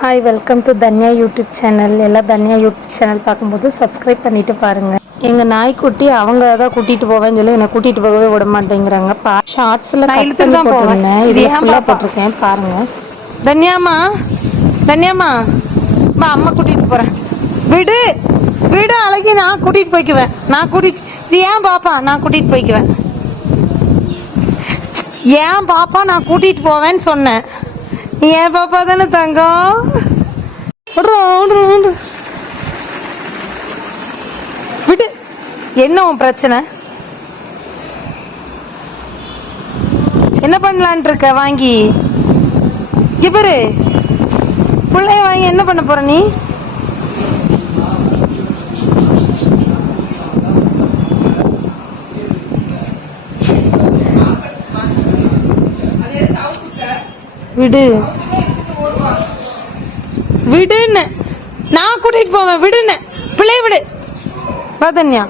Hi welcome to Dhanya YouTube channel. எல்லாம் Dhanya YouTube channel பார்க்கும்போது subscribe பண்ணிட்டு பாருங்க. எங்கள் நாய்க்குட்டி அவங்க தான் கூட்டிகிட்டு போவேன்னு சொல்லி என்னை கூட்டிகிட்டு போகவே விட மாட்டேங்கிறாங்க. ஷார்ட்ஸில் நான் கட் இழுத்துட்டு பண்ணி தான் போவேன். போட்டிருந்தேன், இது இதில் ஏன் ஃபுல்லாக பாப்பா? போட்டிருக்கேன் பாருங்கள். தன்யாமா தன்யாமா வா, அம்மா கூட்டிட்டு போறேன். விடு விடு அழகி, நான் கூட்டிட்டு போய்க்குவேன். இது ஏன் பாப்பா, நான் கூட்டிட்டு போய்க்குவேன். ஏன் பாப்பா, நான் கூட்டிட்டு போவேன்னு சொன்னேன். ஏன் பாப்பா தானே தங்கம். விடு. என்ன உன் பிரச்சனை? என்ன பண்ணலான் இருக்க? வாங்கி இவரு பிள்ளைய வாங்கி என்ன பண்ண போற நீ? விடு விடுன்னு நான் கூட்டிட்டு போவேன். விடுன்னு பிள்ளைய விடு. வா தன்யா.